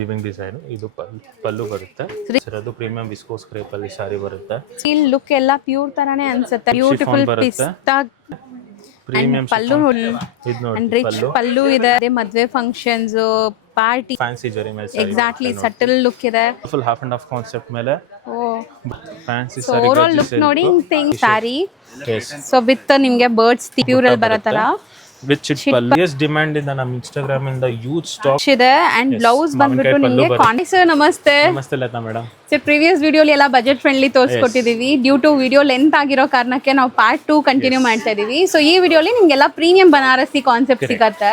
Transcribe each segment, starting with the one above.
Viewing design. ಇದು ಪಲ್ಲು ಬರುತ್ತೆ. ಅದು ಪ್ರೀಮಿಯಂ ವಿಸ್ಕೋಸ್ ಕ್ರೇಪ್ ಅಲ್ಲಿ ಸಾರಿ ಬರುತ್ತೆ. ಈ ಲುಕ್ ಎಲ್ಲ ಪ್ಯೂರ್ ತರಾನೇ ಅನ್ಸುತ್ತೆ. ಬ್ಯೂಟಿಫುಲ್ ಪಿಸ್ತಾ ಪ್ರೀಮಿಯಂ ಪಲ್ಲು ಇದು ನೋಡಿ ಅಂಡ್ ರಿಚ್ ಪಲ್ಲು ಇದೆ. ಮದ್ವೆ ಫಂಕ್ಷನ್ಸ್ ಪಾರ್ಟಿ ಫ್ಯಾನ್ಸಿ ಜರಿ ಮೇಲೆ ಎಕ್ಸಾಕ್ಟ್ಲಿ ಸಟಲ್ ಲುಕ್ ಇದೆ. Full half and half concept ಮೇಲೆ fancy so sari. Overall look ನೋಡಿ ಥಿಂಗ್ ಸಾರಿ. ಸೊ ವಿತ್ ನಿಮಗೆ ಬರ್ಡ್ಸ್ ಪ್ಯೂರ್ ಅಲ್ಲಿ ಬರುತ್ತಲ್ಲ ವಿತ್ ಚಿಟ್ ಪಲ್ಲು. ಎಸ್ ಡಿಮ್ಯಾಂಡ್ ಇಂದ ನಮ್ಮ ಇನ್ಸ್ಟಾಗ್ರಾಮ್ ಇಂದ ಯೂಸ್ ಸ್ಟಾಕ್ ಇದೆ. ಅಂಡ್ ಬ್ಲೌಸ್ ಬಂದ್ಬಿಟ್ಟು ನಿಮಗೆ ಸರ್ ನಮಸ್ತೆ. ನಮಸ್ತೆ ಲತಾ ಮೇಡಮ್. ಸರ್ ಪ್ರೀವಿಯಸ್ ವಿಡಿಯೋಲಿ ಎಲ್ಲ ಬಜೆಟ್ ಫ್ರೆಂಡ್ಲಿ ತೋರಿಸ್ಕೊಟ್ಟಿದೀವಿ. ಡ್ಯೂ ಟು ವಿಡಿಯೋ ಲೆಂತ್ ಆಗಿರೋ ಕಾರಣಕ್ಕೆ ನಾವು ಪಾರ್ಟ್ 2 ಕಂಟಿನ್ಯೂ ಮಾಡ್ತಾ ಇದೀವಿ. ಸೊ ಈ ವಿಡಿಯೋಲಿ ನಿಮ್ಗೆಲ್ಲ ಪ್ರೀಮಿಯಂ ಬನಾರಸಿ ಕಾನ್ಸೆಪ್ಟ್ ಸಿಗುತ್ತೆ.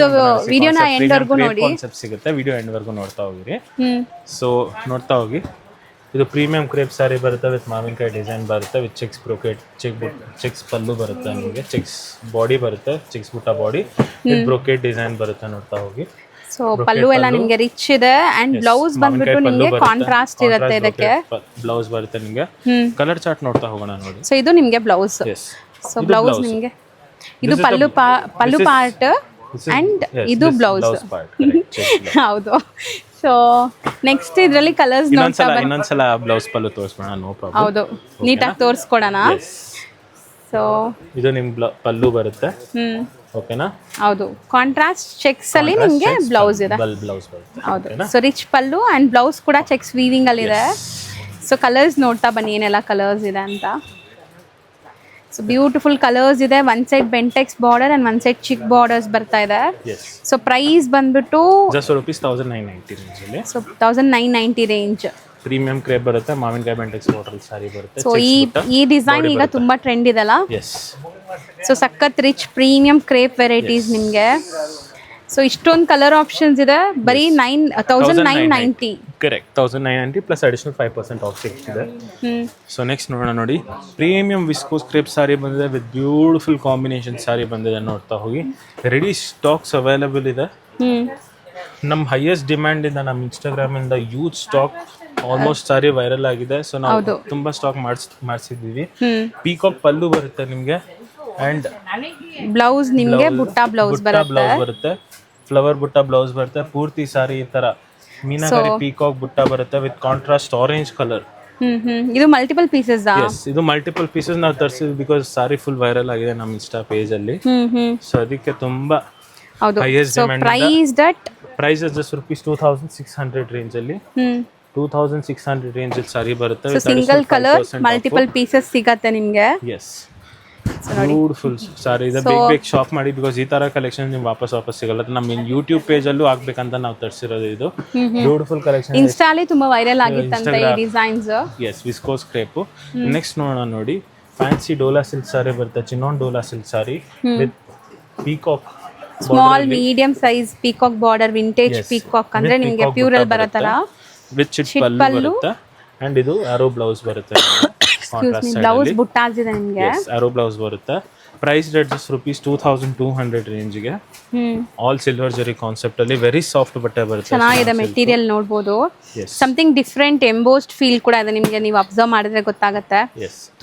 ಸೊ ವಿಡಿಯೋನ ಎಂಡ್ ವರ್ಗೂ ನೋಡಿ. ಕಾನ್ಸೆಪ್ಟ್ ಸಿಗುತ್ತೆ. ವಿಡಿಯೋ ಎಂಡ್ ವರ್ಗೂ ನೋಡ್ತಾ ಹೋಗಿರಿ. ಸೊ ನೋಡ್ತಾ ಹೋಗಿ. ಇದು ಪ್ರೀಮಿಯಂ ಕ್ರೇಪ್ ಸಾರಿ ಬರುತ್ತೆ ವಿತ್ ಮಾವಿನಕಾಯಿ ಡಿಸೈನ್ ಬರುತ್ತೆ ವಿತ್ ಚೆಕ್ಸ್ ಬ್ರೋಕೆಟ್ ಚೆಕ್ಸ್ ಪಲ್ಲು ಬರುತ್ತೆ. ನಿಮಗೆ ಚೆಕ್ಸ್ ಬಾಡಿ ಬರುತ್ತೆ. ಚೆಕ್ಸ್ ಬುಟ್ಟ ಬಾಡಿ ವಿತ್ ಬ್ರೋಕೆಟ್ ಡಿಸೈನ್ ಬರುತ್ತೆ. ನೋಡ್ತಾ ಹೋಗಿ. ಸೊ ಪಲ್ಲು ಎಲ್ಲ ನಿಮಗೆ ರಿಚ್ ಇದೆ. ಅಂಡ್ ಬ್ಲೌಸ್ ಬಂದ್ಬಿಟ್ಟು ನಿಮಗೆ ಕಾಂಟ್ರಾಸ್ಟ್ ಇರುತ್ತೆ. ಇದಕ್ಕೆ ಬ್ಲೌಸ್ ಬರುತ್ತೆ. ನಿಮಗೆ ಕಲರ್ ಚಾರ್ಟ್ ನೋಡ್ತಾ ಹೋಗೋಣ ನೋಡಿ. ಸೊ ಇದು ನಿಮಗೆ ಬ್ಲೌಸ್. ಸೊ ಬ್ಲೌಸ್ ನಿಮಗೆ ಇದು ಪಲ್ಲು ಪಾರ್ಟ್ ಅಂಡ್ ಇದು ಬ್ಲೌಸ್. ಹೌದು. ಸೊ ನೆಕ್ಸ್ಟ್ ಇದರಲ್ಲಿ ಕಲರ್ಸ್ ಇನ್ನೊಂದ್ಸಲ ಬ್ಲೌಸ್ ಪಲ್ಲು ತೋರಿಸ್ಬೋಣ. No problem. ಹೌದು ನೀಟಾಗಿ ತೋರಿಸ್ಕೊಡೋಣ. ಸೊ ಇದು ನಿಮ್ ಪಲ್ಲು ಬರುತ್ತೆ. ಓಕೆನಾ. ಹೌದು ಕಾಂಟ್ರಾಸ್ಟ್ ಚೆಕ್ಸ್ ಅಲ್ಲಿ ನಿಮಗೆ ಬ್ಲೌಸ್ ಇದೆ. ಬ್ಲೌಸ್ ಬರುತ್ತೆ. ಹೌದು. So rich pallu and blouse ಕೂಡ ಚೆಕ್ಸ್ ವೀವಿಂಗ್ ಅಲ್ಲಿ ಇದೆ. ಸೊ ಕಲರ್ಸ್ ನೋಡ್ತಾ ಬನ್ನಿ ಏನೆಲ್ಲ ಕಲರ್ಸ್ ಇದೆ ಅಂತ. ಸೊ ಬ್ಯೂಟಿಫುಲ್ ಕಲರ್ಸ್ ಇದೆ. One side Bentex border and one side chic borders ಬರ್ತಾ ಇದೆ. ಸೊ ಪ್ರೈಸ್ ಬಂದ್ಬಿಟ್ಟು ಜಸ್ಟ್ ರೂಪೀಸ್ 1990 ರೇಂಜ್ ಅಲ್ಲಿ. So 1990 range. ಪ್ರೀಮಿಯಂ ಕ್ರೇಪ್ ಬರುತ್ತೆ. ಮಾವಿನಕಾಯಿ ಬೆಂಟೆಕ್ಸ್ ಬಾರ್ಡರ್ ಸಾರಿ ಬರುತ್ತೆ. ಸೊ ಈ ಡಿಸೈನ್ ಈಗ ತುಂಬಾ ಟ್ರೆಂಡ್ ಇದೆಲ್ಲ. ಎಸ್. ಸೊ ಸಖತ್ ರಿಚ್ ಪ್ರೀಮಿಯಂ ಕ್ರೇಪ್ ವೆರೈಟೀಸ್ ನಿಮಗೆ. ಸೊ ಇಷ್ಟೊಂದು ಕಲರ್ ಆಪ್ಷನ್ಸ್ ಇದೆ. ಬರೀ 1990. ಕರೆಕ್ಟ್. 1990 ಪ್ಲಸ್ ಅಡಿಷನಲ್ 5% ಆಫ್ ಸಿಗ್ತಿದೆ. ಸೊ ನೆಕ್ಸ್ಟ್ ನೋಡೋಣ ನೋಡಿ. ಪ್ರೀಮಿಯಂ ವಿಸ್ಕೋಸ್ ಕ್ರೇಪ್ ಸಾರಿ ಬಂದಿದೆ ವಿತ್ ಬ್ಯೂಟಿಫುಲ್ ಕಾಂಬಿನೇಷನ್ ಸಾರಿ ಬಂದಿದೆ. ನೋಡ್ತಾ ಹೋಗಿ. ರೆಡಿ ಸ್ಟಾಕ್ಸ್ ಅವೈಲಬಲ್ ಇದೆ. ನಮ್ಮ ಹೈಯೆಸ್ಟ್ ಡಿಮ್ಯಾಂಡ್ ಇಂದ ನಮ್ಮ ಇನ್ಸ್ಟಾಗ್ರಾಮ್ ಇಂದ ಯೂತ್ ಸ್ಟಾಕ್ ಆಲ್ಮೋಸ್ಟ್ ಸಾರಿ ವೈರಲ್ ಆಗಿದೆ. ಸೊ ನಾವು ತುಂಬಾ ಸ್ಟಾಕ್ ಮಾಡಿಸಿದ್ದೀವಿ. ಪೀಕಾಕ್ ಪಲ್ಲು ಬರುತ್ತೆ ನಿಮಗೆ. ಅಂಡ್ ಬ್ಲೌಸ್ ನಿಮಗೆ ಬುಟ್ಟ ಬ್ಲೌಸ್ ಬರುತ್ತೆ. ಫ್ಲವರ್ ಬುಟ್ಟ ಬ್ಲೌಸ್ ಬರುತ್ತೆ. ಪೂರ್ತಿ ಸಾರಿ ಈ ತರ ಮೀನಾಕಾರಿ ಪೀಕಾಕ್ ಬುಟ್ಟ ಬರುತ್ತೆ ವಿತ್ ಕಾಂಟ್ರಾಸ್ಟ್ ಆರೆಂಜ್ ಕಲರ್. ಇದು ಮಲ್ಟಿಪಲ್ ಪೀಸಸ್. ಇದು ಮಲ್ಟಿಪಲ್ ಪೀಸಸ್ ನಾವು ತರಿಸಿದ್ವಿ ಬಿಕಾಸ್ ಸಾರಿ ಫುಲ್ ವೈರಲ್ ಆಗಿದೆ ನಮ್ಮ ಇನ್ಸ್ಟಾ ಪೇಜ್ ಅಲ್ಲಿ. ಸೊ ಅದಕ್ಕೆ ತುಂಬಾ highest demand. Price just rupees 2600 range ಅಲ್ಲಿ. 2600 ರೇಂಜ್ ಸಾರಿ ಬರುತ್ತೆ. ಸಿಂಗಲ್ ಕಲರ್ ಮಲ್ಟಿಪಲ್ ಪೀಸಸ್ ಸಿಗತ್ತೆ ನಿಮಗೆ. ಎಸ್. ಬ್ಯೂಟಿಫುಲ್ ಸಾರಿ ಇದೆ. ಬೇಗ ಶಾಪ್ ಮಾಡಿ ಬಿಕಾಸ್ ಈ ತರ ಕಲೆಕ್ಷನ್ ನಿಮ್ಗೆ ವಾಪಸ್ ಸಿಗಲ್ಲ. ನಮ್ಮ ಯೂಟ್ಯೂಬ್ ಪೇಜ್ ಅಲ್ಲೂ ಆಗ್ಬೇಕಂತ ನಾವು ತರಿಸಿರೋದು. ಇದು ಬ್ಯೂಟಿಫುಲ್ ಕಲೆಕ್ಷನ್. ಇನ್ಸ್ಟಾಲಿ ತುಂಬಾ ವೈರಲ್ ಆಗಿತ್ತಂತೆ ಈ designs. Yes. Viscose crepe. Next ನೋಡೋಣ ನೋಡಿ. ಫ್ಯಾನ್ಸಿ ಡೋಲಾ ಸಿಲ್ಕ್ ಸಾರಿ ಬರುತ್ತೆ. Chinon dola silk sari with peacock small medium size peacock border vintage peacock ಅಂದ್ರೆ ನಿಮಗೆ ಪ್ಯೂರ್ ಅಲ್ಲಿ ಬರುತ್ತಲ್ಲ ವಿತ್ ಚಿಟ್ ಪಲ್ಲು ಬರುತ್ತೆ. ಅಂಡ್ ಇದು ಆರೋ ಬ್ಲೌಸ್ ಬರುತ್ತೆ. ಬ್ಲೌಸ್ ಬುಟ್ಟಾಸ್ ಇದೆ ನಿಮಗೆ. ಆರೋ ಬ್ಲೌಸ್ ಬರುತ್ತೆ. Price rate just rupees 2200 range ಗೆ. ಆಲ್ ಸಿಲ್ವರ್ ಜರಿ ಕಾನ್ಸೆಪ್ಟ್ ಅಲ್ಲಿ ವೆರಿ ಸಾಫ್ಟ್ ಬಟ್ಟೆ ಬರುತ್ತೆ. ಚೆನ್ನಾಗಿದೆ ಮೆಟೀರಿಯಲ್ ನೋಡಬಹುದು. ಸಮಥಿಂಗ್ ಡಿಫರೆಂಟ್ ಎಂಬೋಸ್ಡ್ ಫೀಲ್ ಕೂಡ ಇದೆ ನಿಮಗೆ. ನೀವು ಅಬ್ಸರ್ವ್ ಮಾಡಿದ್ರೆ ಗೊತ್ತಾಗುತ್ತೆ.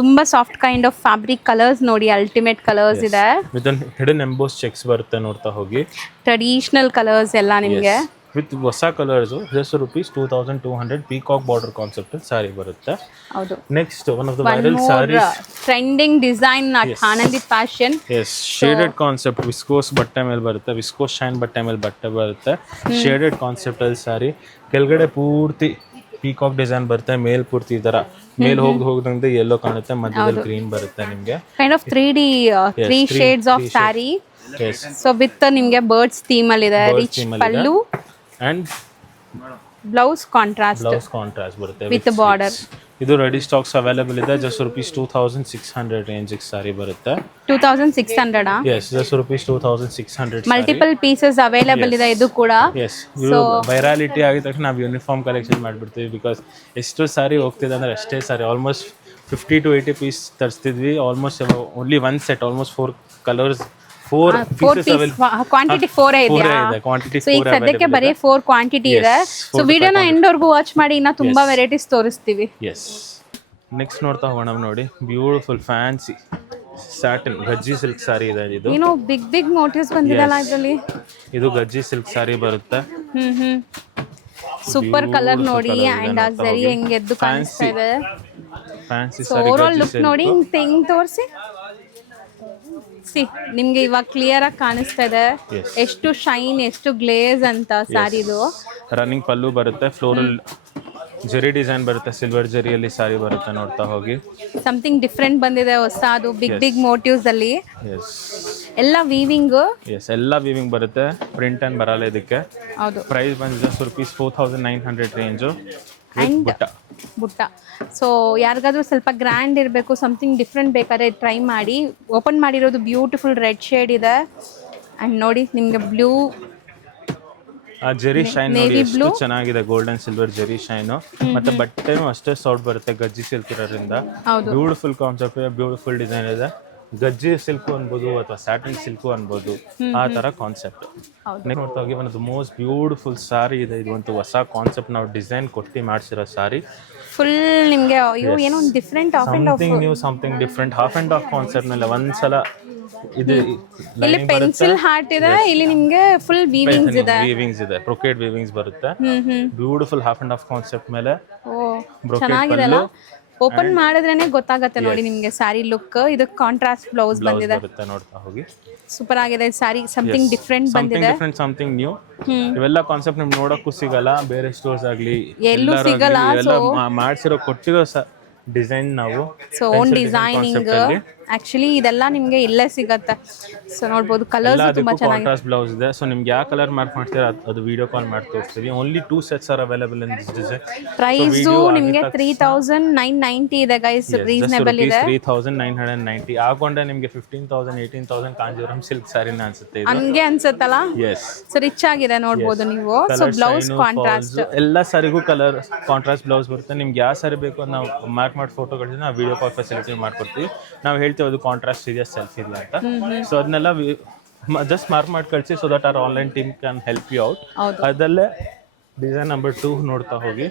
ತುಂಬಾ soft kind of fabric colours ನೋಡಿ. ಅಲ್ಟಿಮೇಟ್ ಕಲರ್ಸ್ ಇದೆ. ವಿತ್ ಹಿಡನ್ ಎಂಬೋಸ್ ಚೆಕ್ಸ್ ಬರುತ್ತೆ. ನೋಡ್ತಾ ಹೋಗಿ. ಟ್ರೆಡಿಷನಲ್ ಕಲರ್ಸ್ ಎಲ್ಲ ನಿಮಗೆ ವಿತ್ ಹೊಸ colours. Just rupees 2200 peacock border concept sari ಬರುತ್ತೆ. ಹೌದು. Next one of the viral saris trending design Anandi fashion. Yes. Shaded concept viscose ಬಟ್ಟೆ ಮೇಲೆ ಬರುತ್ತೆ. ವಿಸ್ಕೋಸ್ ಶೈನ್ ಬಟ್ಟೆ ಮೇಲೆ ಬಟ್ಟೆ ಬರುತ್ತೆ. ಶೇಡೆಡ್ ಕಾನ್ಸೆಪ್ಟ್ ಅಲ್ಲಿ ಸಾರಿ. ಕೆಳಗಡೆ ಪೂರ್ತಿ ಪೀಕಾಕ್ ಡಿಸೈನ್ ಬರುತ್ತೆ. ಮೇಲ್ ಪೂರ್ತಿ ಈ ತರ ಮೇಲ್ ಹೋಗದಂತೆ ಯೆಲ್ಲೋ ಕಾಣುತ್ತೆ. ಮಧ್ಯದಲ್ಲಿ ಗ್ರೀನ್ ಬರುತ್ತೆ ನಿಮಗೆ. Kind of 3 shades of sari. So with ನಿಮಗೆ ಬರ್ಡ್ಸ್ ಥೀಮ್ ಅಲ್ಲಿ ಇದೆ. Rich pallu and blouse contrast ಬರುತ್ತೆ ವಿತ್ ಬಾರ್ಡರ್. ಇದು ರೆಡಿ ಸ್ಟಾಕ್ಸ್ ಅವೈಲೇಬಲ್ ಇದೆ. ಜಸ್ಟ್ ರೂಪೀಸ್ 2600 ರೇಂಜ್ ಸಾರಿ ಬರುತ್ತೆ. 2600. Yes. Just rupees 2600. Multiple pieces available ಇದೆ ಇದು ಕೂಡ. ಎಸ್. ಇದು ವೈರಾಲಿಟಿ ಆಗಿದ ತಕ್ಷಣ ನಾವು ಯೂನಿಫಾರ್ಮ್ ಕಲೆಕ್ಷನ್ ಮಾಡ್ಬಿಡ್ತೀವಿ ಬಿಕಾಸ್ ಎಷ್ಟು ಸಾರಿ ಹೋಗ್ತಿದೆ ಅಂದ್ರೆ ಅಷ್ಟೇ ಸಾರಿ. ಆಲ್ಮೋಸ್ಟ್ 50 to 80 ಪೀಸ್ ತರಿಸ್ತಿದ್ವಿ. Almost only one set almost 4 colours 4 pieces quantity 4 ಇದೆ. ಕ್ವಾಂಟಿಟಿ ಸೊ ಈಗ ಸದ್ಯಕ್ಕೆ ಬರೀ 4 ಕ್ವಾಂಟಿಟಿ ಇದೆ. ಸೊ ವಿಡಿಯೋನ ಎಂಡ್ ವರ್ಗೂ ವಾಚ್ ಮಾಡಿ. ಇನ್ನ ತುಂಬಾ ವೆರೈಟೀಸ್ ತೋರಿಸ್ತೀವಿ. ಎಸ್. ನೆಕ್ಸ್ಟ್ ನೋಡ್ತಾ ಹೋಗೋಣ ನೋಡಿ. ಬ್ಯೂಟಿಫುಲ್ ಫ್ಯಾನ್ಸಿ ಸ್ಯಾಟಿನ್ ಗಜ್ಜಿ ಸಿಲ್ಕ್ ಸಾರಿ ಇದೆ. ಇದು ಏನೋ ಬಿಗ್ ಮೋಟಿವ್ಸ್ ಬಂದಿದೆಲ್ಲ ಇದರಲ್ಲಿ. ಇದು ಗಜ್ಜಿ ಸಿಲ್ಕ್ ಸಾರಿ ಬರುತ್ತೆ. ಸೂಪರ್ ಕಲರ್ ನೋಡಿ ಅಂಡ್ ಆ ಜರಿ ಹೆಂಗೆ ಎದ್ದು ಕಾಣಿಸ್ತಾ ಇದೆ. ಫ್ಯಾನ್ಸಿ ಸೊ ಸಾರಿ ಓವರಾಲ್ ಲುಕ್ ನೋಡಿ ಹಿಂಗ್ ತೋರಿಸಿ ನಿಮ್ಗೆ ಇವಾಗ ಕ್ಲಿಯರ್ ಆಗಿ ಕಾಣಿಸ್ತಾ ಇದೆ ಎಷ್ಟು ಶೈನ್ ಎಷ್ಟು ಗ್ಲೇಸ್ ಅಂತ ಸ್ಯಾರಿದು. ರನ್ನಿಂಗ್ ಪಲ್ಲು ಬರುತ್ತೆ, ಫ್ಲೋರಲ್ ಜರಿ ಡಿಸೈನ್ ಬರುತ್ತೆ, ಸಿಲ್ವರ್ ಜರಿಯಲ್ಲಿ ಸಾರಿ ಬರುತ್ತೆ. ನೋಡ್ತಾ ಹೋಗಿ ಸಮಥಿಂಗ್ ಡಿಫ್ರೆಂಟ್ ಬಂದಿದೆ ಹೊಸ, ಅದು ಬಿಗ್ ಬಿಗ್ ಮೋಟಿವ್ಸ್ ಅಲ್ಲಿ. ಎಸ್ ಎಲ್ಲ ವೀವಿಂಗ್. ಎಸ್ ಎಲ್ಲ ವೀವಿಂಗ್ ಬರುತ್ತೆ, ಪ್ರಿಂಟ್ ಅಂಡ್ ಬರಲ್ಲ ಇದಕ್ಕೆ. ಹೌದು. ಪ್ರೈಸ್ ಬಂದಿದೆ ರುಪೀಸ್ 4900 ರೇಂಜು ಅಂಡ್ ಬುಟ್ಟ. ಸೊ ಯಾರಿಗಾದ್ರೂ ಸ್ವಲ್ಪ ಗ್ರ್ಯಾಂಡ್ ಇರಬೇಕು, ಸಮಥಿಂಗ್ ಡಿಫ್ರೆಂಟ್ ಬೇಕಾದ್ರೆ ಟ್ರೈ ಮಾಡಿ. ಓಪನ್ ಮಾಡಿರೋದು ಬ್ಯೂಟಿಫುಲ್ ರೆಡ್ ಶೇಡ್ ಇದೆ ಅಂಡ್ ನೋಡಿ ನಿಮ್ಗೆ ಬ್ಲೂ ಆ ಜರಿ ಶೈನ್ ನೋಡಿ ಎಷ್ಟು ಚೆನ್ನಾಗಿದೆ, ಗೋಲ್ಡ್ ಅಂಡ್ ಸಿಲ್ವರ್ ಜರಿ ಶೈನು. ಮತ್ತೆ ಬಟ್ಟೆನೂ ಅಷ್ಟೇ ಸಾಫ್ಟ್ ಬರುತ್ತೆ, ಗಜ್ಜಿ ಸಿಲ್ಕ್ ಇರೋದ್ರಿಂದ. ಬ್ಯೂಟಿಫುಲ್ ಕಾನ್ಸೆಪ್ಟ್, ಬ್ಯೂಟಿಫುಲ್ ಡಿಸೈನ್ ಇದೆ. ಗಜ್ಜಿ ಸಿಲ್ಕು ಅನ್ಬೋದು ಅಥವಾ ಸ್ಯಾಟಿನ್ ಸಿಲ್ಕು ಅನ್ಬೋದು, ಆ ತರ ಕಾನ್ಸೆಪ್ಟ್. ನೋಡ್ತಾ ಹೋಗಿ ಒಂದು ಮೋಸ್ಟ್ ಬ್ಯೂಟಿಫುಲ್ ಸಾರಿ ಇದೆ. ಇದು ಒಂದು ಹೊಸ ಕಾನ್ಸೆಪ್ಟ್, ನಾವು ಡಿಸೈನ್ ಕೊಟ್ಟು ಮಾಡಿಸಿರೋ ಸಾರಿ. ಫುಲ್ ನಿಮ್ಗೆ ಇವು ಏನೋ ಒಂದು different something new, something different, half and half concept ಮೇಲೆ ಒಂದ್ಸಲ ಇದು ಇಲ್ಲಿ ಪೆನ್ಸಿಲ್ ಹಾರ್ಟ್ ಇದೆ, ಇಲ್ಲಿ ನಿಮ್ಗೆ ಫುಲ್ ವೀವಿಂಗ್ಸ್ ಇದೆ. ವೀವಿಂಗ್ಸ್ ಇದೆ, ಬ್ರೊಕೇಡ್ ವೀವಿಂಗ್ಸ್ ಬರುತ್ತೆ. Beautiful half and half concept ಮೇಲೆ ಚೆನ್ನಾಗಿದೆಲ್ಲ. ಓಪನ್ ಮಾಡಿದ್ರೇನೆ ಗೊತ್ತಾಗತ್ತೆ ನೋಡಿ ನಿಮ್ಗೆ ಸ್ಯಾರಿ ಲುಕ್. ಇದು ಕಾಂಟ್ರಾಸ್ಟ್ ಬ್ಲೌಸ್ ಬಂದಿದೆ. ನೋಡ್ತಾ ಹೋಗಿ ಸೂಪರ್ ಆಗಿದೆ ಸ್ಯಾರಿ, ಸಮಥಿಂಗ್ ಡಿಫ್ರೆಂಟ್ ಬಂದಿದೆ, ಸಮಥಿಂಗ್ ನ್ಯೂ. ಇವೆಲ್ಲ ಕಾನ್ಸೆಪ್ಟ್ ನಿಮ್ಗೆ ನೋಡಕ್ಕೂ ಸಿಗಲ್ಲ ಬೇರೆ ಸ್ಟೋರ್ಸ್ ಆಗ್ಲಿ, ಎಲ್ಲೂ ಸಿಗಲ್ಲ. ಮಾಡ್ಸಿರೋ ಕೊಟ್ಟಿರೋ ಡಿಸೈನ್ ನಾವು ಸೊ ಓನ್ ಡಿಸೈನಿಂಗ್ ಆಕ್ಚುಲಿ ಇದೆಲ್ಲ ನಿಮ್ಗೆ ಇಲ್ಲೇ ಸಿಗತ್ತೆ. ಸೊ ನೋಡ್ಬೋದು ಕಲರ್ಸ್ ತುಂಬಾ ಚೆನ್ನಾಗಿದೆ. ಕಾಂಟ್ರಾಸ್ಟ್ ಬ್ಲೌಸ್ ಇದೆ. ಸೊ ನಿಮ್ಗೆ ಯಾವ ಕಲರ್ ಮಾರ್ಕ್ ಮಾಡ್ತೀರಾ ಅದು ವಿಡಿಯೋ ಕಾಲ್ ಮಾಡಿ ತೋರಿಸ್ತೀವಿ. Only 2 sets are available in this design. Price ನಿಮ್ಗೆ 3990 ಇದೆ ಗೈಸ್, ರೀಸನೇಬಲ್ ಇದೆ. 3990 ಆಗೊಂಡೆ ನಿಮ್ಗೆ 15000 18000 ಕಾಂಜೀವರಂ ಸಿಲ್ಕ್ ಸ್ಯಾರಿನ ಅನ್ಸುತ್ತೆ ಇದು. ಹಂಗೆ ಅನ್ಸುತ್ತಲ್ಲ. ಎಸ್, ಸೊ ರಿಚ್ ಆಗಿದೆ ನೋಡ್ಬೋದು ನೀವು. ಸೊ ಬ್ಲೌಸ್ ಕಾಂಟ್ರಾಸ್ಟ್, ಎಲ್ಲ ಸಾರಿಗೂ ಕಲರ್ ಕಾಂಟ್ರಾಸ್ಟ್ ಬ್ಲೌಸ್ ಬರುತ್ತೆ. ನಿಮ್ಗೆ ಯಾವ ಸಾರಿ ಬೇಕು ಅಂತ ನಾವು ಮಾರ್ಕ್ ಮಾಡಿ ಫೋಟೋ ಕಳಿಸಿ ನಾವು ವಿಡಿಯೋ ಕಾಲ್ ಫೆಸಿಲಿಟಿ ಮಾಡ್ಕೊಡ್ತೀವಿ. ನಾವು ಹೇಳ್ತೀವಿ ಅದು ಕಾಂಟ್ರಾಸ್ಟ್ ಇದೆಯಾ ಸೆಲ್ಫ್ ಇದೆಯಾ ಅಂತ. ಸೊ ಅದನ್ನೆಲ್ಲ ಜಸ್ಟ್ ಮಾರ್ಕ್ ಮಾಡಿ ಕಳಿಸಿ, so that our online team can help you out. ಅದಲ್ಲೇ ಡಿಸೈನ್ ನಂಬರ್ 2 ನೋಡ್ತಾ ಹೋಗಿ.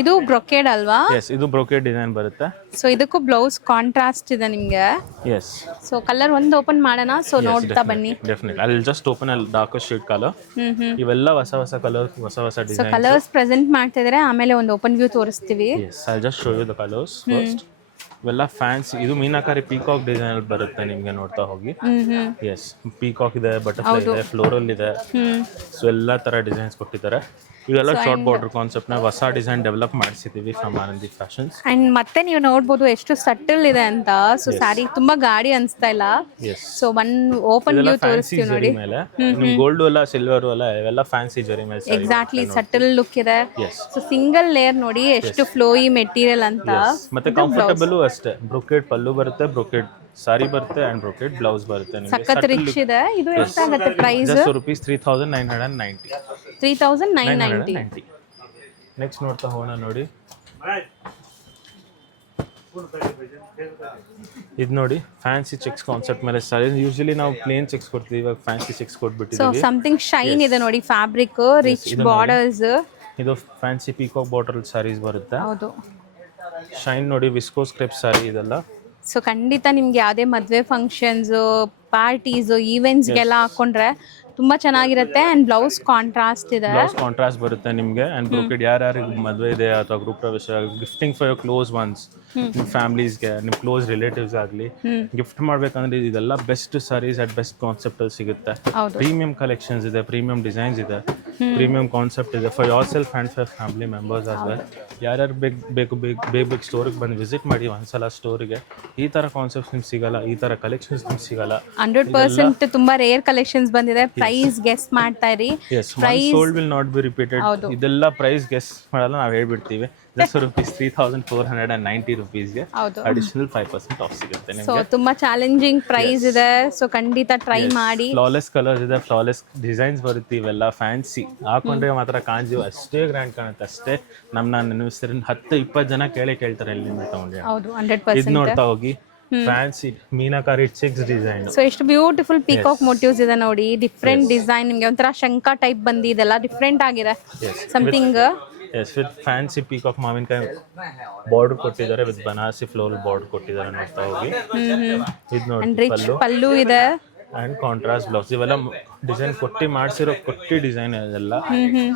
ಇದು ಬ್ರೊಕೇಡ್ ಅಲ್ವಾ? ಎಸ್, ಇದು ಬ್ರೊಕೇಡ್ ಡಿಸೈನ್ ಬರುತ್ತೆ. ಸೊ ಇದಕ್ಕೂ ಬ್ಲೌಸ್ ಕಾಂಟ್ರಾಸ್ಟ್ ಇದೆ ನಿಮ್ಗೆ. ಎಸ್. ಸೊ ಕಲರ್ ಒಂದು ಓಪನ್ ಮಾಡೋಣ, ಸೊ ನೋಡ್ತಾ ಬನ್ನಿ. Definitely I will just open a darker shade colour. ಇವೆಲ್ಲ ಹೊಸ ಹೊಸ ಕಲರ್, ಹೊಸ ಹೊಸ ಡಿಸೈನ್. ಸೊ ಕಲರ್ಸ್ ಪ್ರೆಸೆಂಟ್ ಮಾಡ್ತಾ ಇದ್ದಾರೆ, ಆಮೇಲೆ ಒಂದು ಓಪನ್ ವ್ಯೂ ತೋರಿಸ್ತೀವಿ. Yes, I just show you the colours first. ಇವೆಲ್ಲ ಫ್ಯಾನ್ಸಿ, ಇದು ಮೀನಾಕಾರಿ ಪೀಕಾಕ್ ಡಿಸೈನ್ ಅಲ್ಲಿ ಬರುತ್ತೆ ನಿಮ್ಗೆ. ನೋಡ್ತಾ ಹೋಗಿ. ಎಸ್, ಪೀಕಾಕ್ ಇದೆ, ಬಟರ್ಫ್ಲೈ ಇದೆ, ಫ್ಲೋರಲ್ ಇದೆ. ಸೊ ಎಲ್ಲ ತರ ಡಿಸೈನ್ಸ್ ಕೊಟ್ಟಿದ್ದಾರೆ. ಇದೆಲ್ಲ ಶಾರ್ಟ್ ಬಾರ್ಡರ್ ಕಾನ್ಸೆಪ್ಟ್ ನ ಹೊಸ ಡಿಸೈನ್ ಡೆವಲಪ್ ಮಾಡಿಸಿದೀವಿ ಫ್ರಮ್ ಆನಂದಿ ಫ್ಯಾಷನ್ಸ್. ಅಂಡ್ ಮತ್ತೆ ನೀವು ನೋಡ್ಬೋದು ಎಷ್ಟು ಸಟಲ್ ಇದೆ ಅಂತ. ಸೊ ಸ್ಯಾರಿ ತುಂಬಾ ಗಾಡಿ ಅನ್ಸ್ತಾ ಇಲ್ಲ. ಸೊ ಒನ್ ಓಪನ್ ವ್ಯೂ ತೋರಿಸ್ತೀವಿ ನೋಡಿ. ನಿಮ್ ಗೋಲ್ಡ್ ಅಲ್ಲ ಸಿಲ್ವರ್ ಅಲ್ಲ, ಇವೆಲ್ಲ ಫ್ಯಾನ್ಸಿ ಜರಿ ಮೇಲೆ. ಎಕ್ಸಾಕ್ಟ್ಲಿ ಸಟಲ್ ಲುಕ್ ಇದೆ. ಸೊ ಸಿಂಗಲ್ ಲೇಯರ್ ನೋಡಿ ಎಷ್ಟು ಫ್ಲೋಯಿ ಮೆಟೀರಿಯಲ್ ಅಂತ. ಮತ್ತೆ ಕಂಫರ್ಟಬಲ್ ಅಷ್ಟೇ. ಬ್ರೊಕೇಡ್ ಪಲ್ಲು ಬರುತ್ತೆ, ಬ್ರೊಕೇಡ್ ಸಾರಿ ಬರುತ್ತೆ ಅಂಡ್ ಬ್ರೊಕೇಡ್ ಬ್ಲೌಸ್ ಬರುತ್ತೆ ನಿಮಗೆ. ಸಖತ್ ರಿಚ್ ಇದೆ. ಇದು ಎಷ್ಟಾಗುತ್ತೆ ಪ್ರೈಸ್? ರೂಪೀಸ್ 3990. 3990. ನೆಕ್ಸ್ಟ್ ನೋಡ್ತಾ ಹೋಗೋಣ ನೋಡಿ. ಇದು ನೋಡಿ ಫ್ಯಾನ್ಸಿ ಚೆಕ್ಸ್ ಕಾನ್ಸೆಪ್ಟ್ ಮೇಲೆ ಸಾರಿ. ಯೂಶಲಿ ನಾವು ಪ್ಲೇನ್ ಚೆಕ್ಸ್ ಕೊಡ್ತೀವಿ, ಇವಾಗ ಫ್ಯಾನ್ಸಿ ಚೆಕ್ಸ್ ಕೊಟ್ಬಿಟ್ಟಿದ್ದೀವಿ. ಸೊ ಸಮಥಿಂಗ್ ಶೈನ್ ಇದೆ ನೋಡಿ, ಫ್ಯಾಬ್ರಿಕ್ ರಿಚ್ ಬಾರ್ಡರ್ಸ್. ಇದು ಫ್ಯಾನ್ಸಿ ಪೀಕಾಕ್ ಬಾರ್ಡರ್ ಸಾರೀಸ್ ಬರುತ್ತೆ. ಹೌದು, ಶೈನ್ ನೋಡಿ, ವಿಸ್ಕೋಸ್ ಕ್ರೆಪ್ ಸಾರಿ ಇದೆಲ್ಲ. ಸೊ ಖಂಡಿತ ನಿಮ್ಗೆ ಯಾವುದೇ ಮದುವೆ ಫಂಕ್ಷನ್ಸ್, ಪಾರ್ಟೀಸ್, ಈವೆಂಟ್ಸ್ಗೆಲ್ಲ ಹಾಕೊಂಡ್ರೆ ತುಂಬಾ ಚೆನ್ನಾಗಿರುತ್ತೆ. ಅಂಡ್ ಬ್ಲೌಸ್ ಕಾಂಟ್ರಾಸ್ಟ್ ಇದೆ. ಬ್ಲೌಸ್ ಕಾಂಟ್ರಾಸ್ಟ್ ಬರುತ್ತೆ ನಿಮಗೆ. ಅಂಡ್ ಬ್ರೊಕೇಡ್ ಯಾರ್ಯಾರಿಗೆ ಮದುವೆ ಇದೆ ಅಥವಾ ಗ್ರೂಪ್ ಪ್ರವೇಶ, gifting for your close ones, ನಿಮ್ಮ ಫ್ಯಾಮಿಲೀಸ್ಗೆ, ನಿಮ್ಮ ಕ್ಲೋಸ್ ರಿಲೇಟಿವ್ಸ್ ಆಗಲಿ ಗಿಫ್ಟ್ ಮಾಡ್ಬೇಕಂದ್ರೆ ಇದೆಲ್ಲ best sarees at best concept ಅಲ್ಲಿ ಸಿಗುತ್ತೆ. ಪ್ರೀಮಿಯಂ ಕಲೆಕ್ಷನ್ಸ್ ಇದೆ, ಪ್ರೀಮಿಯಂ ಡಿಸೈನ್ಸ್ ಇದೆ, ಪ್ರೀಮಿಯಂ ಕಾನ್ಸೆಪ್ಟ್ ಇದೆ for yourself and for family members as well. ಯಾರ್ಯಾರು ಬೇಕು ಸ್ಟೋರಿಗೆ ಬಂದು ವಿಸಿಟ್ ಮಾಡಿ ಒಂದ್ಸಲ ಸ್ಟೋರಿಗೆ. ಈ ತರ ಕಾನ್ಸೆಪ್ಟ್ಸ್ ನಿಮ್ಗೆ ಸಿಗಲ್ಲ, ಈ ತರ ಕಲೆಕ್ಷನ್ಸ್ ನಿಮ್ಗೆ ಸಿಗಲ್ಲ. 100% ತುಂಬಾ ರೇರ್ ಕಲೆಕ್ಷನ್ಸ್ ಬಂದಿದೆ. ಪ್ರೈಸ್ ಗೆಸ್ ಮಾಡ್ತಾ ಇರಿ. Price sold will not be repeated. ಇದೆಲ್ಲ ಪ್ರೈಸ್ ಗೆಸ್ ಮಾಡಲ್ಲ, ನಾವು ಹೇಳ್ಬಿಡ್ತೀವಿ. ಜಸ್ಟ್ ರೂಪೀಸ್ 3490 rupeesಗೆ ಅಡಿಷನಲ್ 5% ಆಫ್ ಸಿಗುತ್ತೆ ನಿಮಗೆ. ಸೊ ತುಂಬಾ ಚಾಲೆಂಜಿಂಗ್ ಪ್ರೈಸ್ ಇದೆ. ಸೊ ಖಂಡಿತ ಟ್ರೈ ಮಾಡಿ. ಫ್ಲಾಲೆಸ್ ಕಲರ್ಸ್ ಇದೆ, ಫ್ಲಾಲೆಸ್ ಡಿಸೈನ್ಸ್ ಬರುತ್ತೆ. ಇವೆಲ್ಲ ಫ್ಯಾನ್ಸಿ ಹಾಕೊಂಡ್ರೆ ಮಾತ್ರ ಕಾಂಜೀವ್ ಅಷ್ಟೇ ಗ್ರ್ಯಾಂಡ್ ಕಾಣುತ್ತೆ ಅಷ್ಟೇ. ನನ್ನ ನೆನಪಿಸ್ತಾರೆ 10-20 ಜನ ಕೇಳ್ತಾರೆ ಇಲ್ಲಿ ನಿಮಗೆ ತಗೊಂಡ್ರೆ. ಹೌದು, 100%. ಇದು ನೋಡ್ತಾ ಹೋಗಿ fancy meenakari checks design. So ಎಷ್ಟು ಬ್ಯೂಟಿಫುಲ್ ಪೀಕಾಕ್ ಮೋಟಿವ್ಸ್ ಇದೆ ನೋಡಿ. ಡಿಫ್ರೆಂಟ್ ಡಿಸೈನ್, ನಿಮಗೆ ಒಂಥರ ಶಂಕ ಟೈಪ್ ಬಂದಿದೆಲ್ಲ ಡಿಫ್ರೆಂಟ್ ಆಗಿದೆ. Something yes with fancy peacock ಮಾವಿನಕಾಯಿ ಬಾರ್ಡರ್ ಕೊಟ್ಟಿದ್ದಾರೆ, ವಿತ್ ಬನಾರಸಿ ಫ್ಲೋರಲ್ ಬಾರ್ಡರ್ ಕೊಟ್ಟಿದ್ದಾರೆ. ನೋಡ್ತಾ ಹೋಗಿ. ಇದು ನೋಡಿ ರಿಚ್ ಪಲ್ಲು ಇದೆ. ಆ್ಯಂಡ್ ಕಾಂಟ್ರಾಸ್ಟ್ ಬ್ಲೌಸ್ ಇವೆಲ್ಲ ಡಿಸೈನ್ ಮಾಡಿಸಿರೋ ಡಿಸೈನ್ ಅದೆಲ್ಲ.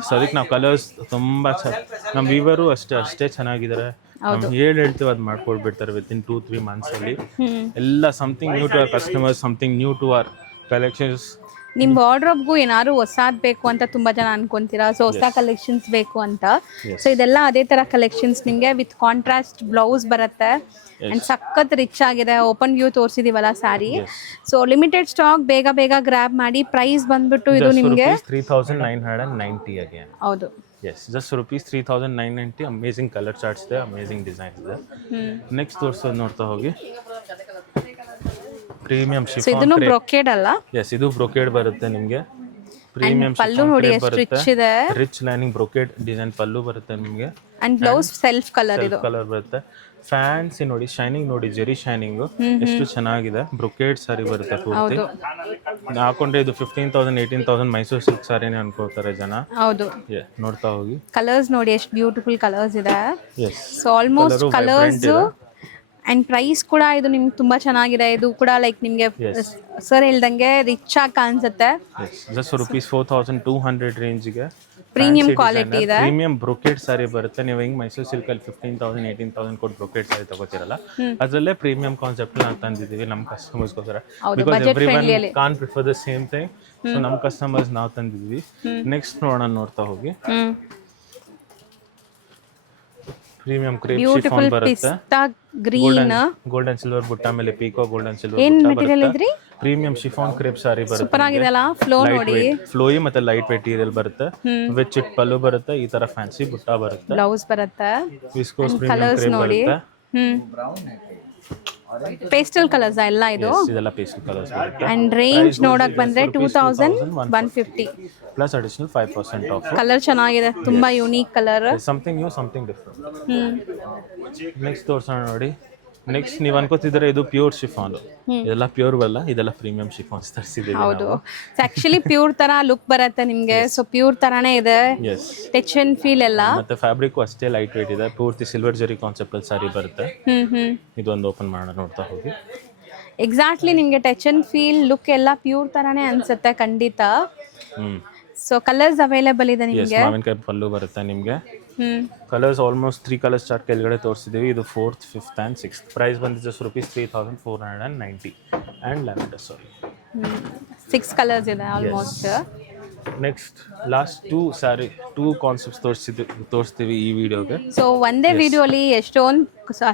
ಸೊ ಅದಕ್ಕೆ ನಾವು ಕಲರ್ಸ್ ತುಂಬ ನಮ್ಮ ವೀವರು ಅಷ್ಟೇ ಚೆನ್ನಾಗಿದ್ದಾರೆ. ನಾವು ಹೇಳ್ತೀವಿ ಅದು ಮಾಡ್ಕೊಡ್ಬಿಡ್ತಾರೆ ವಿತಿನ್ 2-3 ಮಂತ್ಸಲ್ಲಿ. ಎಲ್ಲ something new to our customers, something new to our collections. ನಿಮ್ಮ ವಾರ್ಡ್ರೋಬ್ಗೂ ಏನಾದ್ರು ಹೊಸಾದ್ ಬೇಕು ಅಂತ ತುಂಬಾ ಜನ ಅನ್ಕೊಂತೀರಾ, ಸೊ ಹೊಸ ಕಲೆಕ್ಷನ್ಸ್ ಬೇಕು ಅಂತ. ಸೊ ಇದೆಲ್ಲ ಅದೇ ತರ ಕಲೆಕ್ಷನ್ಸ್ ನಿಮಗೆ ವಿತ್ ಕಾಂಟ್ರಾಸ್ಟ್ ಬ್ಲೌಸ್ ಬರುತ್ತೆ ಅಂಡ್ ಸಖತ್ ರಿಚ್ ಆಗಿದೆ. ಓಪನ್ ವ್ಯೂ ತೋರಿಸಿದೀವಲ್ಲ ಸ್ಯಾರಿ. ಸೊ ಲಿಮಿಟೆಡ್ ಸ್ಟಾಕ್, ಬೇಗ ಬೇಗ ಗ್ರ್ಯಾಬ್ ಮಾಡಿ. ಪ್ರೈಸ್ ಬಂದ್ಬಿಟ್ಟು ಇದು ನಿಮಗೆ 3990 ಅಗೇನ್. ಹೌದು, yes, just rupees 3990. Amazing colour charts ಇದೆ, ಅಮೇಸಿಂಗ್ ಡಿಸೈನ್ಸ್ ಇದೆ. ನೆಕ್ಸ್ಟ್ ತೋರಿಸೋದು ನೋಡ್ತಾ ಹೋಗಿ ಪ್ರೀಮಿಯಂ ಶಿಫಾನ್. ಇದನ್ನು ಬ್ರೊಕೇಡ್ ಅಲ್ಲ? ಎಸ್, ಇದು ಬ್ರೊಕೇಡ್ ಬರುತ್ತೆ ನಿಮಗೆ. ಪ್ರೀಮಿಯಂ ಪಲ್ಲು ನೋಡಿ ಎಷ್ಟು ರಿಚ್ ಇದೆ. Rich lining brocade design pallu ಬರುತ್ತೆ ನಿಮಗೆ. ಅಂಡ್ ಬ್ಲೌಸ್ ಸೆಲ್ಫ್ ಕಲರ್, ಇದು ಕಲರ್ ಬರುತ್ತೆ. ಫ್ಯಾನ್ಸಿ ನೋಡಿ, ಶೈನಿಂಗ್ ನೋಡಿ, ಜೆರಿ ಶೈನಿಂಗ್ ಎಷ್ಟು ಚೆನ್ನಾಗಿದೆ. ಬ್ರೊಕೇಡ್ ಸಾರಿ ಬರುತ್ತೆ ಪೂರ್ತಿ. ಹಾಕೊಂಡ್ರೆ ಇದು 15,000 18,000 ಮೈಸೂರು ಸಿಲ್ಕ್ ಸಾರಿನೇ ಅನ್ಕೋತಾರೆ ಜನ. ಹೌದು, ನೋಡ್ತಾ ಹೋಗಿ. ಕಲರ್ಸ್ ನೋಡಿ ಎಷ್ಟು ಬ್ಯೂಟಿಫುಲ್ ಕಲರ್ಸ್ ಇದೆ. Yes, so almost colours and price ಕೂಡ ಇದು ನಿಮ್ಗೆ ತುಂಬಾ ಚೆನ್ನಾಗಿದೆ. ಇದು ಕೂಡ ಲೈಕ್ ನಿಮ್ಗೆ ಸರ್ ಹೇಳ್ದಂಗೆ ರಿಚ್ ಆಗಿ ಕಾಣಿಸುತ್ತೆ. ಜಸ್ಟ್ rupees 4,200 ರೇಂಜ್ಗೆ ಪ್ರೀಮಿಯಂ ಕ್ವಾಲಿಟಿ ಇದೆ. ಪ್ರೀಮಿಯಂ ಬ್ರೊಕೇಡ್ ಸಾರಿ ಬರುತ್ತೆ. ನೀವು ಹಿಂಗ್ ಮೈಸೂರು ಸಿಲ್ಕ್ ಅಲ್ಲಿ 15,000 18,000 ಕೊಟ್ಟು ಬ್ರೊಕೇಡ್ ಸಾರಿ ತಗೋತಿರಲ್ಲ, ಅದರಲ್ಲೇ ಪ್ರೀಮಿಯಂ ಕಾನ್ಸೆಪ್ಟ್ ನಾವು ತಂದಿದ್ದೀವಿ ನಮ್ಮ ಕಸ್ಟಮರ್ಸ್ಗೋಸ್ಕರ. Because everyone can prefer the same thing. So ನಮ್ಮ ಕಸ್ಟಮರ್ಸ್ ನಾವು ತಂದಿದ್ದೀವಿ. ನೆಕ್ಸ್ಟ್ ನೋಡ್ತಾ ಹೋಗಿ. ಪ್ರೀಮಿಯಂ ಕ್ರೇಪ್ ಶಿಫಾನ್ ಬರುತ್ತೆ. ಗ್ರೀನ್ ಗೋಲ್ಡನ್ ಸಿಲ್ವರ್ ಬುಟ್ಟ ಮೇಲೆ ಪೀಕೋ ಗೋಲ್ಡನ್ ಸಿಲ್ವರ್ ಏನ್ ಮೆಟೀರಿಯಲ್ ಇದ್ರಿ? ಪ್ರೀಮಿಯಂ ಶಿಫಾನ್ ಕ್ರೇಪ್ ಸಾರಿ ಬರುತ್ತೆ. ಸೂಪರ್ ಆಗಿದೆಲ್ಲ. ಫ್ಲೋ ನೋಡಿ, ಫ್ಲೋಯಿ ಮತ್ತೆ ಲೈಟ್ ಮೆಟೀರಿಯಲ್ ಬರುತ್ತೆ. ವಿತ್ ಚಿಟ್ ಪಲ್ಲು ಬರುತ್ತೆ. ಈ ತರ ಫ್ಯಾನ್ಸಿ ಬುಟ್ಟ ಬರುತ್ತೆ. ಬ್ಲೌಸ್ ಬರುತ್ತೆ. ವಿಸ್ಕೋಸ್ ಪ್ರೀಮಿಯಂ ಕ್ರೇಪ್ ಬರುತ್ತೆ. ಪೇಸ್ಟಲ್ ಕಲರ್ಸ್ ಎಲ್ಲ ಇದು. ಇದೆಲ್ಲ ಪೇಸ್ಟಲ್ ಕಲರ್ಸ್ ಬರುತ್ತೆ. ಅಂಡ್ ರೇಂಜ್ ನೋಡಕ್ ಬಂದ್ರೆ 2,150 ಪ್ಲಸ್ ಅಡಿಷನಲ್ 5% ಆಫ್. ಕಲರ್ ಚೆನ್ನಾಗಿದೆ, ತುಂಬಾ unique colour. Something new, something different. Next ತೋರ್ಸೋಣ ನೋಡಿ. ನೆಕ್ಸ್ಟ್ ನೀವು ಅನ್ಕೋತಿದ್ರೆ ಇದು ಪ್ಯೂರ್ ಶಿಫಾನ್. ಇದೆಲ್ಲ ಪ್ಯೂರ್ ಅಲ್ಲ, ಇದೆಲ್ಲ ಪ್ರೀಮಿಯಂ ಶಿಫಾನ್ಸ್ ತರಿಸಿದ್ದೀವಿ. ಹೌದು, ಆಕ್ಚುಲಿ ಪ್ಯೂರ್ ತರ ಲುಕ್ ಬರುತ್ತೆ ನಿಮ್ಗೆ. ಸೊ ಪ್ಯೂರ್ ತರಾನೇ ಇದೆ. ಟಚ್ ಅಂಡ್ ಫೀಲ್ ಎಲ್ಲ. ಮತ್ತೆ ಫ್ಯಾಬ್ರಿಕ್ ಅಷ್ಟೇ ಲೈಟ್ ವೇಟ್ ಇದೆ. ಪೂರ್ತಿ ಸಿಲ್ವರ್ ಜರಿ ಕಾನ್ಸೆಪ್ಟ್ ಅಲ್ಲಿ ಸಾರಿ ಬರುತ್ತೆ. ಇದೊಂದು ಓಪನ್ ಮಾಡೋಣ, ನೋಡ್ತಾ ಹೋಗಿ. ಎಕ್ಸಾಕ್ಟ್ಲಿ ನಿಮ್ಗೆ ಟಚ್ ಅಂಡ್ ಫೀಲ್ ಲುಕ್ ಎಲ್ಲ ಪ್ಯೂರ್ ತರಾನೇ ಅನ್ಸುತ್ತೆ ಖಂಡಿತ. ಸೊ ಕಲರ್ಸ್ ಅವೈಲೇಬಲ್ ಇದೆ ನಿಮಗೆ. ಮಾವಿನಕಾಯಿ ಪಲ್ಲು ಬರುತ್ತೆ ನಿಮಗೆ. ಕಲರ್ಸ್ ಆಲ್ಮೋಸ್ಟ್ 3 ಕಲರ್ಸ್ ಚಾರ್ಟ್ ಕೆಳಗಡೆ ತೋರಿಸಿದ್ದೀವಿ. ಇದು 4th, 5th and 6th. Price ಬಂದಿದೆ rupees 3,490 and lavender sari. 6 colours ಇದೆ ಆಲ್ಮೋಸ್ಟ್. ನೆಕ್ಸ್ಟ್ ಲಾಸ್ಟ್ 2 ಕಾನ್ಸೆಪ್ಟ್ಸ್ ತೋರಿಸ್ತೀವಿ ಈ ವಿಡಿಯೋಗೆ. ಸೊ ಒಂದೇ ವಿಡಿಯೋಲಿ ಎಷ್ಟೊಂದು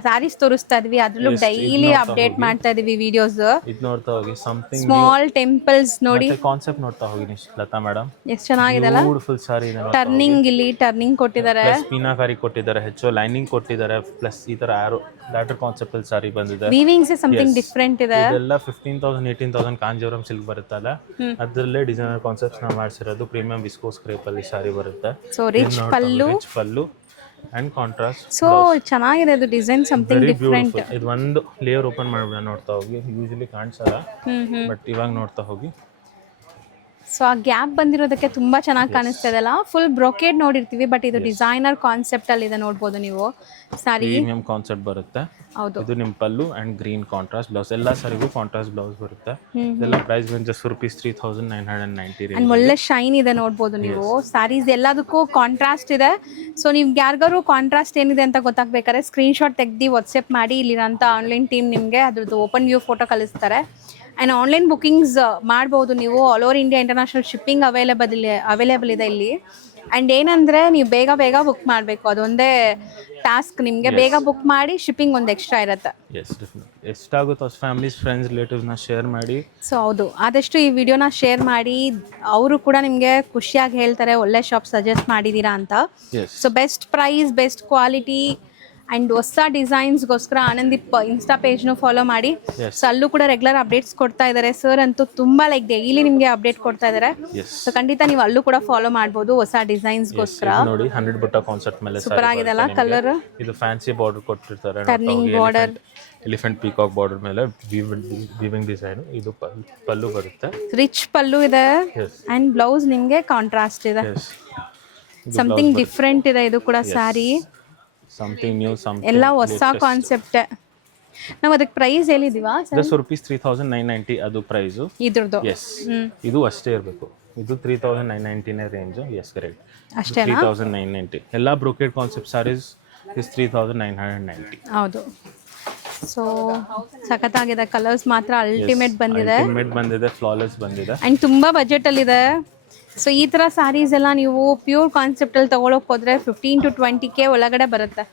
ಸ್ಯಾರೀಸ್ ತೋರಿಸ್ತಾ ಇದ್ವಿ, ಅದ್ರಲ್ಲೂ ಡೈಲಿ ಅಪ್ಡೇಟ್ ಮಾಡ್ತಾ ಇದೀವಿ ವಿಡಿಯೋಸ್. ಇದು ನೋಡ್ತಾ ಹೋಗಿ. ಸಮಥಿಂಗ್ ಸ್ಮಾಲ್ ಟೆಂಪಲ್ಸ್ ನೋಡಿ, ಕಾನ್ಸೆಪ್ಟ್ ನೋಡ್ತಾ ಹೋಗಿ ಲತಾ ಮೇಡಮ್. ಎಷ್ಟು ಚೆನ್ನಾಗಿದೆಲ್ಲ. ಬ್ಯೂಟಿಫುಲ್ ಸಾರಿ ಇದೆ. ಟರ್ನಿಂಗ್, ಇಲ್ಲಿ ಟರ್ನಿಂಗ್ ಕೊಟ್ಟಿದ್ದಾರೆ, ಮೀನಾಕಾರಿ ಕೊಟ್ಟಿದ್ದಾರೆ, ಹೆಚ್ಚು ಲೈನಿಂಗ್ ಕೊಟ್ಟಿದ್ದಾರೆ. ಪ್ಲಸ್ ಈ ತರ ಆರೋ ಲ್ಯಾಟರ್ ಕಾನ್ಸೆಪ್ಟ್ ಅಲ್ಲಿ ಸಾರಿ ಬಂದಿದೆ. ವೀವಿಂಗ್ಸ್ ಸಮಥಿಂಗ್ ಡಿಫರೆಂಟ್ ಇದೆ. ಇದೆಲ್ಲ 15,000 18,000 ಕಾಂಜೀವರಂ ಸಿಲ್ಕ್ ಬರುತ್ತಲ್ಲ, ಅದರಲ್ಲೇ ಡಿಸೈನರ್ ಕಾನ್ಸೆಪ್ಟ್ಸ್ ನಾವು ಮಾಡಿಸಿರೋದು. ಪ್ರೀಮಿಯಂ ವಿಸ್ಕೋಸ್ ಕ್ರೇಪ್ ಅಲ್ಲಿ ಸಾರಿ ಬರುತ್ತೆ. So rich pallu and contrast. So ಚೆನ್ನಾಗಿದೆ ಇದು ಡಿಸೈನ್, ಸಮಥಿಂಗ್ ಡಿಫರೆಂಟ್. ಇದು ಒಂದು ಲೇಯರ್ ಓಪನ್ ಮಾಡ್ಬಿಡ, ನೋಡ್ತಾ ಹೋಗಿ. ಯೂಶಲಿ ಕಾಣಿಸಲ್ಲ, ಬಟ್ ಇವಾಗ ನೋಡ್ತಾ ಹೋಗಿ. ಸೊ ಆ ಗ್ಯಾಪ್ ಬಂದಿರೋದಕ್ಕೆ ತುಂಬಾ ಚೆನ್ನಾಗಿ ಕಾಣಿಸ್ತಾ ಇದೆಲ್ಲ. ಫುಲ್ ಬ್ರೊಕೇಡ್ ನೋಡಿರ್ತೀವಿ, ಬಟ್ ಇದು ಡಿಸೈನರ್ ಕಾನ್ಸೆಪ್ಟ್ ಅಲ್ಲಿ ಇದೆ. ನೋಡ್ಬೋದು ನೀವು ಸಾರಿ. ಪ್ರೀಮಿಯಂ ಕಾನ್ಸೆಪ್ಟ್ ಬರುತ್ತೆ. ಹೌದು, ಇದು ನಿಮ್ಮ ಪಲ್ಲು ಅಂಡ್ ಗ್ರೀನ್ ಕಾಂಟ್ರಾಸ್ಟ್ ಬ್ಲೌಸ್. ಎಲ್ಲ ಸಾರಿಗೂ ಕಾಂಟ್ರಾಸ್ಟ್ ಬ್ಲೌಸ್ ಬರುತ್ತೆ. ಇದೆಲ್ಲ ಪ್ರೈಸ್ ಬಂದು rupees 3,990. ಅಂಡ್ ಒಳ್ಳೆ ಶೈನ್ ಇದೆ, ನೋಡ್ಬೋದು ನೀವು. ಸ್ಯಾರೀಸ್ ಎಲ್ಲದಕ್ಕೂ ಕಾಂಟ್ರಾಸ್ಟ್ ಇದೆ. ಸೊ ನೀವು ಯಾರಿಗಾರು ಕಾಂಟ್ರಾಸ್ಟ್ ಏನಿದೆ ಅಂತ ಗೊತ್ತಾಗ್ಬೇಕಾದ್ರೆ ಸ್ಕ್ರೀನ್ ಶಾಟ್ ತೆಗ್ದು ವಾಟ್ಸಪ್ ಮಾಡಿ. ಇಲ್ಲಿರೋಂಥ ಆನ್ಲೈನ್ ಟೀಮ್ ನಿಮಗೆ ಅದ್ರದ್ದು ಓಪನ್ ವ್ಯೂ ಫೋಟೋ ಕಳಿಸ್ತಾರೆ. ಆ್ಯಂಡ್ ಆನ್ಲೈನ್ ಬುಕ್ಕಿಂಗ್ಸ್ ಮಾಡ್ಬೋದು ನೀವು. All over India international shipping available ಇದೆ ಇಲ್ಲಿ. ಆ್ಯಂಡ್ ಏನಂದರೆ ನೀವು ಬೇಗ ಬೇಗ ಬುಕ್ ಮಾಡಬೇಕು, ಅದೊಂದೇ ಟಾಸ್ಕ್ ನಿಮಗೆ. ಬೇಗ ಬುಕ್ ಮಾಡಿ, ಶಿಪ್ಪಿಂಗ್ ಒಂದು ಎಕ್ಸ್ಟ್ರಾ ಇರುತ್ತೆ. ಎಷ್ಟಾಗುತ್ತೋ ಅಷ್ಟು ಫ್ಯಾಮಿಲೀಸ್, ಫ್ರೆಂಡ್ಸ್, ರಿಲೇಟಿವ್ಸ್ನ ಶೇರ್ ಮಾಡಿ. ಸೊ ಹೌದು, ಆದಷ್ಟು ಈ ವಿಡಿಯೋನ ಶೇರ್ ಮಾಡಿ. ಅವರು ಕೂಡ ನಿಮಗೆ ಖುಷಿಯಾಗಿ ಹೇಳ್ತಾರೆ ಒಳ್ಳೆ ಶಾಪ್ ಸಜೆಸ್ಟ್ ಮಾಡಿದ್ದೀರಾ ಅಂತ. ಸೊ best price, best quality and ಹೊಸ ಡಿಸೈನ್ಸ್ಗೋಸ್ಕರ ಆನಂದೀಪ್ ಇನ್ಸ್ಟಾ ಪೇಜ್ನು ಫಾಲೋ ಮಾಡಿ. ಸೊ ಅಲ್ಲೂ ಕೂಡ ರೆಗ್ಯುಲರ್ ಅಪ್ಡೇಟ್ಸ್ ಕೊಡ್ತಾ ಇದ್ದಾರೆ. ಸರ್ ಅಂತೂ ತುಂಬ ಲೈಕ್ ಡೈಲಿ ನಿಮಗೆ ಅಪ್ಡೇಟ್ ಕೊಡ್ತಾ ಇದ್ದಾರೆ. ಸೊ ಖಂಡಿತ ನೀವು ಅಲ್ಲೂ ಕೂಡ ಫಾಲೋ ಮಾಡ್ಬೋದು ಹೊಸ ಡಿಸೈನ್ಸ್ಗೋಸ್ಕರ. ನೋಡಿ 100 ಬುಟ್ಟ ಕಾನ್ಸೆಪ್ಟ್ ಮೇಲೆ ಸೂಪರ್ ಆಗಿದೆಲ್ಲ ಕಲರ್. ಇದು ಫ್ಯಾನ್ಸಿ ಬಾರ್ಡರ್ ಕೊಟ್ಟಿರ್ತಾರೆ, turning border, elephant peacock border ಮೇಲೆ ವೀವಿಂಗ್ ಡಿಸೈನ್. ಇದು ಪಲ್ಲು ಬರುತ್ತೆ, ರಿಚ್ ಪಲ್ಲು ಇದೆ. ಆ್ಯಂಡ್ ಬ್ಲೌಸ್ ನಿಮಗೆ ಕಾಂಟ್ರಾಸ್ಟ್ ಇದೆ, ಸಮಥಿಂಗ್ ಡಿಫ್ರೆಂಟ್ ಇದೆ. ಇದು ಕೂಡ ಸ್ಯಾರಿ ಸಮಥಿಂಗ್ ನ್ಯೂ, ಎಲ್ಲ ಹೊಸ ಕಾನ್ಸೆಪ್ಟ್. ನಾವು ಅದಕ್ಕೆ ಪ್ರೈಸ್ ಹೇಳಿದೀವಾ ಸರ್? ಜಸ್ಟ್ ರುಪೀಸ್ 3990 ಅದು ಪ್ರೈಸು. ಇದ್ರದ್ದು ಎಸ್, ಇದು ಅಷ್ಟೇ ಇರಬೇಕು. ಇದು 3990ನೇ ರೇಂಜು. ಎಸ್ ಕರೆಕ್ಟ್, ಅಷ್ಟೇನಾ? 3990. ಎಲ್ಲ ಬ್ರೋಕೆಡ್ ಕಾನ್ಸೆಪ್ಟ್ ಸಾರೀಸ್ ಇಸ್ 3990. ಹೌದು. ಸೊ ಸಖತ್ತಾಗಿದೆ, ಕಲರ್ಸ್ ಮಾತ್ರ ಅಲ್ಟಿಮೇಟ್ ಬಂದಿದೆ, ಫ್ಲಾಲೆಸ್ ಬಂದಿದೆ ಆ್ಯಂಡ್ ತುಂಬ ಬಜೆಟಲ್ಲಿದೆ. ಸೊ ಈ ಥರ ಸ್ಯಾರೀಸ್ ಎಲ್ಲ ನೀವು ಪ್ಯೂರ್ ಕಾನ್ಸೆಪ್ಟಲ್ಲಿ ತೊಗೊಳಕ್ಕೆ ಹೋದರೆ 15 to 20K ಒಳಗಡೆ ಬರುತ್ತೆ.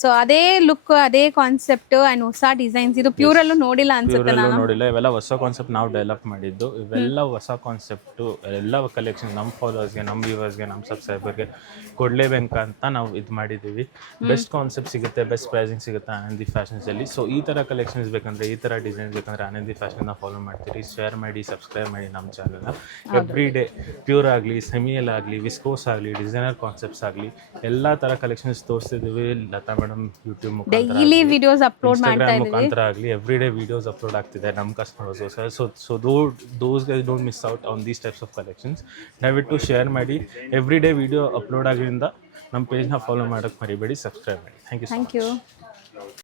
ಸೊ ಅದೇ ಲುಕ್, ಅದೇ ಕಾನ್ಸೆಪ್ಟ್ ಆ್ಯಂಡ್ ಹೊಸ ಡಿಸೈನ್ಸ್. ಇದು ಪ್ಯೂರಲ್ಲೂ ನೋಡಿಲ್ಲ ಅನ್ಸುತ್ತೆ ನಾನು. ನೋಡಿಲ್ಲ, ಇವೆಲ್ಲ ಹೊಸ ಕಾನ್ಸೆಪ್ಟ್ ನಾವು ಡೆವಲಪ್ ಮಾಡಿದ್ದು. ಇವೆಲ್ಲ ಹೊಸ ಕಾನ್ಸೆಪ್ಟು, ಎಲ್ಲ ಕಲೆಕ್ಷನ್ ನಮ್ಮ ಫಾಲೋವರ್ಸ್ಗೆ, ನಮ್ಮ ವ್ಯೂವರ್ಸ್ಗೆ, ನಮ್ಮ ಸಬ್ಸ್ಕ್ರೈಬರ್ಗೆ ಕೊಡಲೇಬೇಕಂತ ನಾವು ಇದು ಮಾಡಿದ್ದೀವಿ. ಬೆಸ್ಟ್ ಕಾನ್ಸೆಪ್ಟ್ ಸಿಗುತ್ತೆ, ಬೆಸ್ಟ್ ಪ್ರೈಸಿಂಗ್ ಸಿಗುತ್ತೆ ಆನಂದಿ ಫ್ಯಾಷನ್ಸಲ್ಲಿ. ಸೊ ಈ ಥರ ಕಲೆಕ್ಷನ್ಸ್ ಬೇಕಂದರೆ, ಈ ಥರ ಡಿಸೈನ್ಸ್ ಬೇಕಂದರೆ ಆನಂದಿ ಫ್ಯಾಷನ್ನ ಫಾಲೋ ಮಾಡ್ತೀರಿ. ಶೇರ್ ಮಾಡಿ, ಸಬ್ಸ್ಕ್ರೈಬ್ ಮಾಡಿ ನಮ್ಮ ಚಾನಲ್ನ. ಎವ್ರಿ ಡೇ ಪ್ಯೂರ್ ಆಗಲಿ, ಸೆಮಿಯಲ್ ಆಗಲಿ, ವಿಸ್ಕೋಸ್ ಆಗಲಿ, ಡಿಸೈನರ್ ಕಾನ್ಸೆಪ್ಟ್ಸ್ ಆಗಲಿ, ಎಲ್ಲ ಥರ ಕಲೆಕ್ಷನ್ಸ್ ತೋರಿಸ್ತಿದ್ದೀವಿ. Latha madam YouTube daily videos upload ಮಾಡ್ತಾ ಇದ್ದೀವಿ. ಮುಖಾಂತರ ಆಗಲಿ ಎವ್ರಿ ಡೇ ವಿಡಿಯೋಸ್ ಅಪ್ಲೋಡ್ ಆಗ್ತಿದೆ ನಮ್ಮ ಕಸ್ಟಮರ್ಸ್ಗೋಸ್ಕರ. So those guys don't miss out on these types of collections. ದಯವಿಟ್ಟು ಶೇರ್ ಮಾಡಿ. ಎವ್ರಿ ಡೇ ವಿಡಿಯೋ ಅಪ್ಲೋಡ್ ಆಗಿದ್ದರಿಂದ ನಮ್ಮ ಪೇಜ್ನ ಫಾಲೋ ಮಾಡೋಕ್ಕೆ ಮರಿಬೇಡಿ, ಸಬ್ಸ್ಕ್ರೈಬ್ ಮಾಡಿ. Thank you.